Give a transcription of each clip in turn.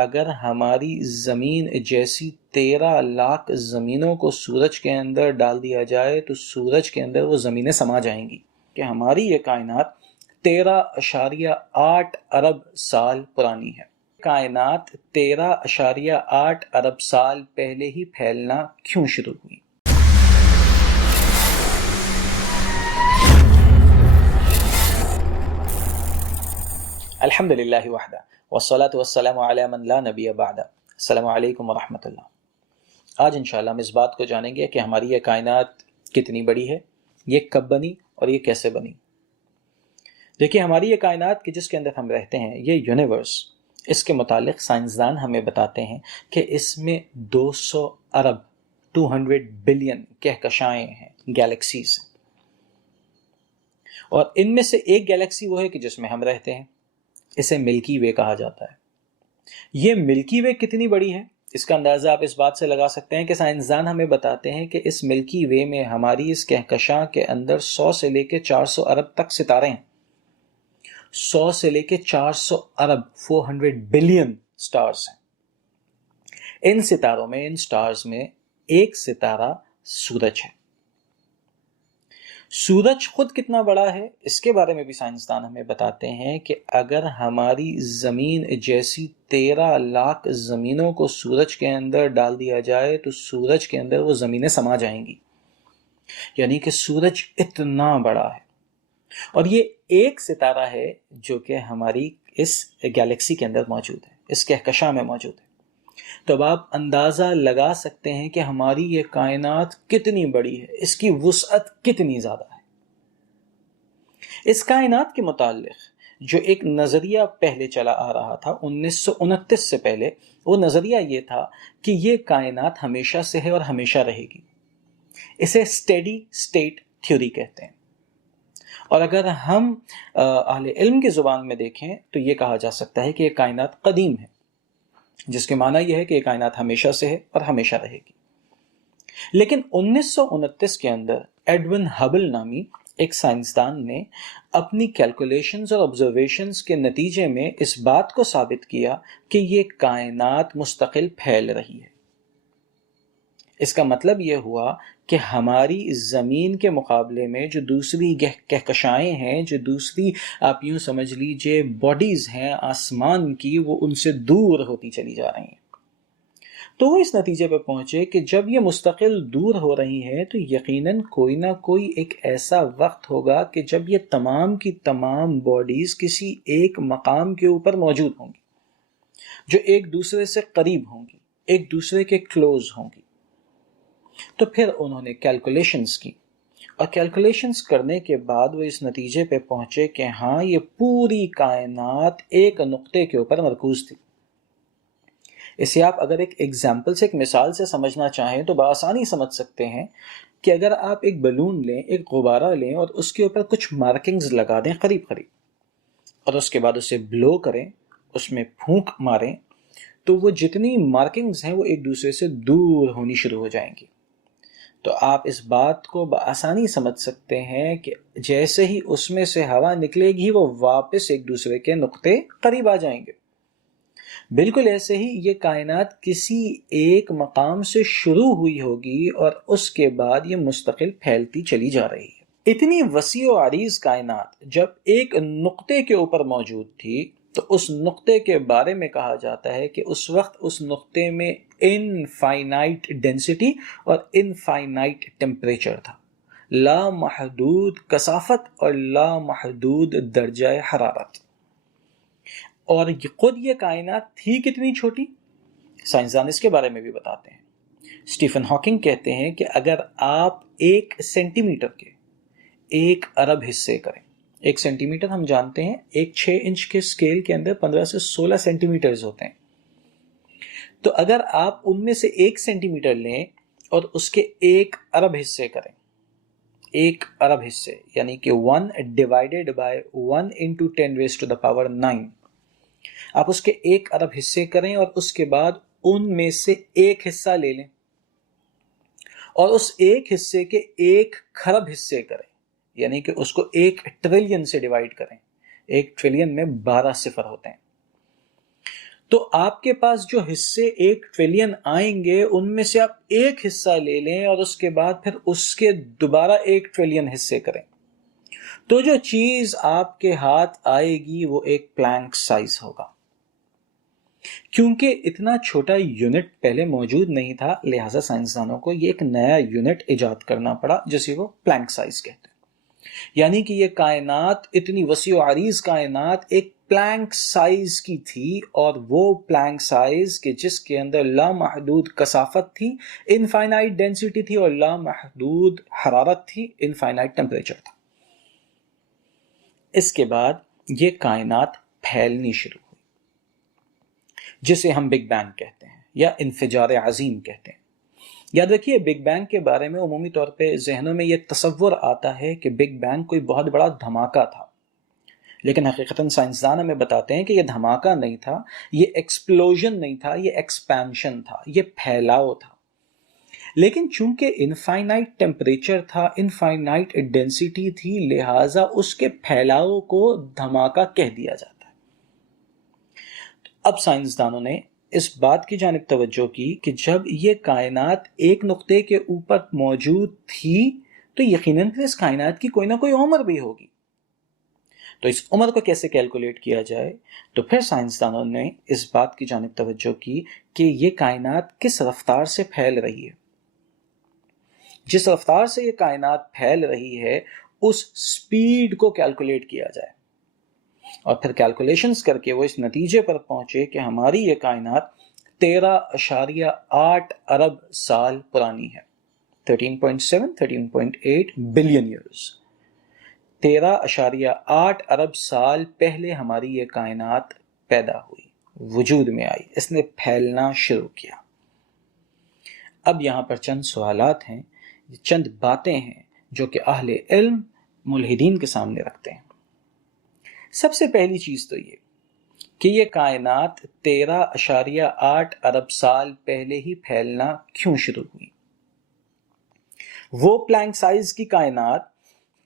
اگر ہماری زمین جیسی 13 لاکھ زمینوں کو سورج کے اندر ڈال دیا جائے تو سورج کے اندر وہ زمینیں سما جائیں گی، کہ ہماری یہ کائنات 13.8 ارب سال پرانی ہے۔ کائنات 13.8 ارب سال پہلے ہی پھیلنا کیوں شروع ہوئی؟ الحمدللہ وحدہ والصلاة والسلام علی من لا نبی بعد۔ السلام علیکم ورحمۃ اللہ۔ آج انشاءاللہ ہم اس بات کو جانیں گے کہ ہماری یہ کائنات کتنی بڑی ہے، یہ کب بنی اور یہ کیسے بنی۔ دیکھیے، ہماری یہ کائنات کہ جس کے اندر ہم رہتے ہیں، یہ یونیورس، اس کے متعلق سائنسدان ہمیں بتاتے ہیں کہ اس میں 200 ارب 200 بلین کہکشائیں ہیں، گیلیکسیز ہیں، اور ان میں سے ایک گیلیکسی وہ ہے کہ جس میں ہم رہتے ہیں، اسے ملکی وے کہا جاتا ہے۔ یہ ملکی وے کتنی بڑی ہے، اس کا اندازہ آپ اس بات سے لگا سکتے ہیں کہ سائنسدان ہمیں بتاتے ہیں کہ اس ملکی وے میں ہماری اس کہکشاں کے اندر 100 سے لے کے 400 ارب تک ستارے ہیں۔ 100 سے لے کے 400 ارب 400 بلین سٹارز ہیں۔ ان ستاروں میں، ان سٹارز میں ایک ستارہ سورج ہے۔ سورج خود کتنا بڑا ہے، اس کے بارے میں بھی سائنسدان ہمیں بتاتے ہیں کہ اگر ہماری زمین جیسی 13 لاکھ زمینوں کو سورج کے اندر ڈال دیا جائے تو سورج کے اندر وہ زمینیں سما جائیں گی، یعنی کہ سورج اتنا بڑا ہے۔ اور یہ ایک ستارہ ہے جو کہ ہماری اس گیلیکسی کے اندر موجود ہے، اس کہکشاں میں موجود ہے۔ تو اب آپ اندازہ لگا سکتے ہیں کہ ہماری یہ کائنات کتنی بڑی ہے، اس کی وسعت کتنی زیادہ ہے۔ اس کائنات کے متعلق جو ایک نظریہ پہلے چلا آ رہا تھا 1929 سے پہلے، وہ نظریہ یہ تھا کہ یہ کائنات ہمیشہ سے ہے اور ہمیشہ رہے گی۔ اسے اسٹیڈی اسٹیٹ تھیوری کہتے ہیں۔ اور اگر ہم اہل علم کی زبان میں دیکھیں تو یہ کہا جا سکتا ہے کہ یہ کائنات قدیم ہے، جس کے معنی یہ ہے کہ یہ کائنات ہمیشہ سے ہے اور ہمیشہ رہے گی۔ لیکن 1929 کے اندر ایڈون ہبل نامی ایک سائنسدان نے اپنی کیلکولیشنز اور آبزرویشنز کے نتیجے میں اس بات کو ثابت کیا کہ یہ کائنات مستقل پھیل رہی ہے۔ اس کا مطلب یہ ہوا کہ ہماری زمین کے مقابلے میں جو دوسری کہکشائیں ہیں، جو دوسری آپ یوں سمجھ لیجئے باڈیز ہیں آسمان کی، وہ ان سے دور ہوتی چلی جا رہی ہیں۔ تو وہ اس نتیجے پہ پہنچے کہ جب یہ مستقل دور ہو رہی ہیں تو یقیناً کوئی نہ کوئی ایک ایسا وقت ہوگا کہ جب یہ تمام کی تمام باڈیز کسی ایک مقام کے اوپر موجود ہوں گی، جو ایک دوسرے سے قریب ہوں گی، ایک دوسرے کے کلوز ہوں گی۔ تو پھر انہوں نے کیلکولیشنز کی، اور کیلکولیشنز کرنے کے بعد وہ اس نتیجے پہ پہنچے کہ ہاں، یہ پوری کائنات ایک نقطے کے اوپر مرکوز تھی۔ اسے آپ اگر ایک ایگزامپل سے، ایک مثال سے سمجھنا چاہیں تو بآسانی سمجھ سکتے ہیں کہ اگر آپ ایک بلون لیں، ایک غبارہ لیں اور اس کے اوپر کچھ مارکنگز لگا دیں قریب قریب، اور اس کے بعد اسے بلو کریں، اس میں پھونک ماریں، تو وہ جتنی مارکنگز ہیں وہ ایک دوسرے سے دور ہونی شروع ہو جائیں گی۔ تو آپ اس بات کو بآسانی سمجھ سکتے ہیں کہ جیسے ہی اس میں سے ہوا نکلے گی وہ واپس ایک دوسرے کے نقطے قریب آ جائیں گے۔ بالکل ایسے ہی یہ کائنات کسی ایک مقام سے شروع ہوئی ہوگی اور اس کے بعد یہ مستقل پھیلتی چلی جا رہی ہے۔ اتنی وسیع و عریض کائنات جب ایک نقطے کے اوپر موجود تھی تو اس نقطے کے بارے میں کہا جاتا ہے کہ اس وقت اس نقطے میں انفائنائٹ ڈینسٹی اور انفائنائٹ ٹیمپریچر تھا، لامحدود کثافت اور لامحدود درجہ حرارت۔ اور خود یہ کائنات تھی کتنی چھوٹی، سائنسدان اس کے بارے میں بھی بتاتے ہیں۔ اسٹیفن ہاکنگ کہتے ہیں کہ اگر آپ 1 سینٹی میٹر کے 1 ارب حصے کریں، 1 سینٹی میٹر ہم جانتے ہیں ایک 6 انچ کے اسکیل کے اندر 15 سے 16 سینٹی میٹرز ہوتے ہیں، تو اگر آپ ان میں سے 1 سینٹی میٹر لیں اور اس کے 1 ارب حصے کریں، 1 ارب حصے یعنی کہ 1 ڈیوائیڈڈ بائی 1 انٹو 10⁻⁹ آپ اس کے 1 ارب حصے کریں اور اس کے بعد ان میں سے 1 حصہ لے لیں اور اس 1 حصے کے 1 کھرب حصے کریں، یعنی کہ اس کو 1 ٹریلین سے ڈیوائیڈ کریں۔ 1 ٹریلین میں 12 صفر ہوتے ہیں۔ تو آپ کے پاس جو حصے 1 ٹریلین آئیں گے ان میں سے آپ ایک حصہ لے لیں اور اس کے بعد پھر اس کے دوبارہ 1 ٹریلین حصے کریں، تو جو چیز آپ کے ہاتھ آئے گی وہ ایک پلانک سائز ہوگا۔ کیونکہ اتنا چھوٹا یونٹ پہلے موجود نہیں تھا، لہٰذا سائنسدانوں کو یہ ایک نیا یونٹ ایجاد کرنا پڑا جسے وہ پلانک سائز کہتے ہیں۔ یعنی کہ یہ کائنات، اتنی وسیع و عریض کائنات ایک پلانک سائز کی تھی، اور وہ پلانک سائز کہ جس کے اندر لامحدود کثافت تھی، انفائنائٹ ڈینسٹی تھی، اور لامحدود حرارت تھی، انفائنائٹ ٹیمپریچر تھا۔ اس کے بعد یہ کائنات پھیلنی شروع ہوئی، جسے ہم بگ بینگ کہتے ہیں یا انفجار عظیم کہتے ہیں۔ یاد رکھیے، بگ بینگ کے بارے میں عمومی طور پہ ذہنوں میں یہ تصور آتا ہے کہ بگ بینگ کوئی بہت بڑا دھماکہ تھا، لیکن حقیقتاً سائنسدان ہمیں بتاتے ہیں کہ یہ دھماکہ نہیں تھا، یہ ایکسپلوژن نہیں تھا، یہ ایکسپینشن تھا، یہ پھیلاؤ تھا۔ لیکن چونکہ انفائنائٹ ٹیمپریچر تھا، انفائنائٹ ڈینسٹی تھی، لہٰذا اس کے پھیلاؤ کو دھماکہ کہہ دیا جاتا ہے۔ اب سائنسدانوں نے اس بات کی جانب توجہ کی کہ جب یہ کائنات ایک نقطے کے اوپر موجود تھی تو یقیناً پھر اس کائنات کی کوئی نہ کوئی عمر بھی ہوگی۔ تو اس عمر کو کیسے کیلکولیٹ کیا جائے؟ تو پھر سائنسدانوں نے اس بات کی جانب توجہ کی کہ یہ کائنات کس رفتار سے پھیل رہی ہے۔ جس رفتار سے یہ کائنات پھیل رہی ہے اس سپیڈ کو کیلکولیٹ کیا جائے، اور پھر کیلکولیشنز کر کے وہ اس نتیجے پر پہنچے کہ ہماری یہ کائنات 13.8 ارب سال پرانی ہے، 13.8 بلین ایئرز۔ 13.8 ارب سال پہلے ہماری یہ کائنات پیدا ہوئی، وجود میں آئی، اس نے پھیلنا شروع کیا۔ اب یہاں پر چند سوالات ہیں، چند باتیں ہیں جو کہ اہل علم ملحدین کے سامنے رکھتے ہیں۔ سب سے پہلی چیز تو یہ کہ یہ کائنات 13.8 ارب سال پہلے ہی پھیلنا کیوں شروع ہوئی؟ وہ پلانک سائز کی کائنات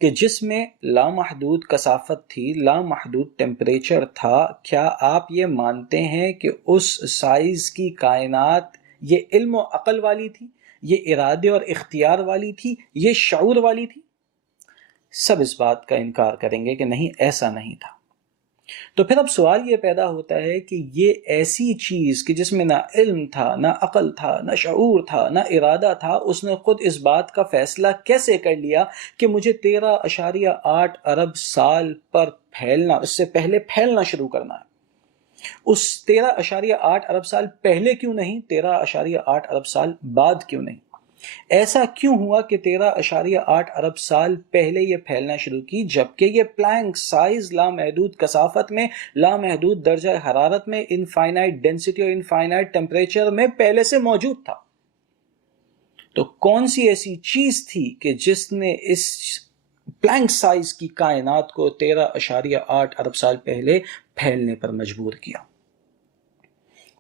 کہ جس میں لامحدود کثافت تھی، لامحدود ٹیمپریچر تھا، کیا آپ یہ مانتے ہیں کہ اس سائز کی کائنات یہ علم و عقل والی تھی، یہ ارادے اور اختیار والی تھی، یہ شعور والی تھی؟ سب اس بات کا انکار کریں گے کہ نہیں، ایسا نہیں تھا۔ تو پھر اب سوال یہ پیدا ہوتا ہے کہ یہ ایسی چیز کہ جس میں نہ علم تھا، نہ عقل تھا، نہ شعور تھا، نہ ارادہ تھا، اس نے خود اس بات کا فیصلہ کیسے کر لیا کہ مجھے 13.8 ارب سال پر پھیلنا، اس سے پہلے پھیلنا شروع کرنا ہے؟ اس 13.8 ارب سال پہلے کیوں نہیں، 13.8 ارب سال بعد کیوں نہیں؟ ایسا کیوں ہوا کہ 13.8 ارب سال پہلے یہ پھیلنا شروع کی، جبکہ یہ پلانک سائز لامحدود کثافت میں، لامحدود درجہ حرارت میں، انفائنائٹ ڈینسٹی اور انفائنائٹ ٹیمپریچر میں پہلے سے موجود تھا؟ تو کون سی ایسی چیز تھی کہ جس نے اس پلانک سائز کی کائنات کو 13.8 ارب سال پہلے پھیلنے پر مجبور کیا؟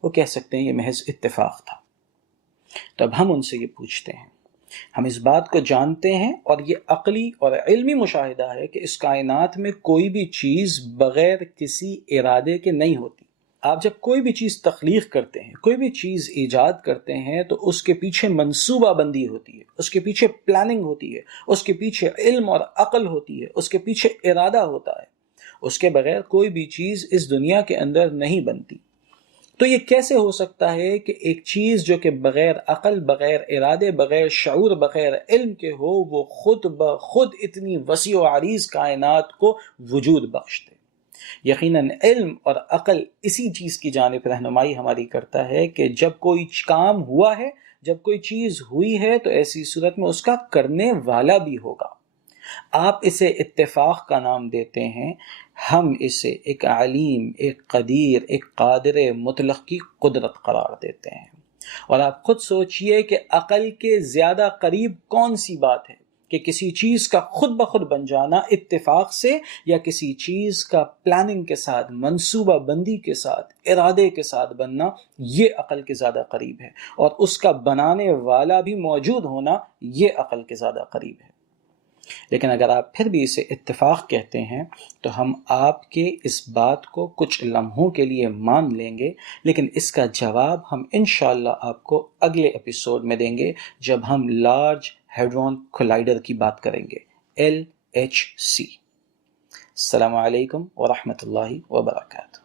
وہ کہہ سکتے ہیں یہ محض اتفاق تھا۔ تب ہم ان سے یہ پوچھتے ہیں، ہم اس بات کو جانتے ہیں اور یہ عقلی اور علمی مشاہدہ ہے کہ اس کائنات میں کوئی بھی چیز بغیر کسی ارادے کے نہیں ہوتی۔ آپ جب کوئی بھی چیز تخلیق کرتے ہیں، کوئی بھی چیز ایجاد کرتے ہیں، تو اس کے پیچھے منصوبہ بندی ہوتی ہے، اس کے پیچھے پلاننگ ہوتی ہے، اس کے پیچھے علم اور عقل ہوتی ہے، اس کے پیچھے ارادہ ہوتا ہے۔ اس کے بغیر کوئی بھی چیز اس دنیا کے اندر نہیں بنتی۔ تو یہ کیسے ہو سکتا ہے کہ ایک چیز جو کہ بغیر عقل، بغیر ارادے، بغیر شعور، بغیر علم کے ہو، وہ خود بخود اتنی وسیع و عریض کائنات کو وجود بخش دے؟ یقیناً علم اور عقل اسی چیز کی جانب رہنمائی ہماری کرتا ہے کہ جب کوئی کام ہوا ہے، جب کوئی چیز ہوئی ہے، تو ایسی صورت میں اس کا کرنے والا بھی ہوگا۔ آپ اسے اتفاق کا نام دیتے ہیں، ہم اسے ایک علیم، ایک قدیر، ایک قادر مطلق کی قدرت قرار دیتے ہیں۔ اور آپ خود سوچئے کہ عقل کے زیادہ قریب کون سی بات ہے کہ کسی چیز کا خود بخود بن جانا اتفاق سے، یا کسی چیز کا پلاننگ کے ساتھ، منصوبہ بندی کے ساتھ، ارادے کے ساتھ بننا، یہ عقل کے زیادہ قریب ہے، اور اس کا بنانے والا بھی موجود ہونا، یہ عقل کے زیادہ قریب ہے۔ لیکن اگر آپ پھر بھی اسے اتفاق کہتے ہیں تو ہم آپ کے اس بات کو کچھ لمحوں کے لیے مان لیں گے، لیکن اس کا جواب ہم انشاءاللہ آپ کو اگلے ایپیسوڈ میں دیں گے جب ہم لارج ہیڈرون کولائڈر کی بات کریں گے، LHC۔ السلام علیکم ورحمۃ اللہ وبرکاتہ۔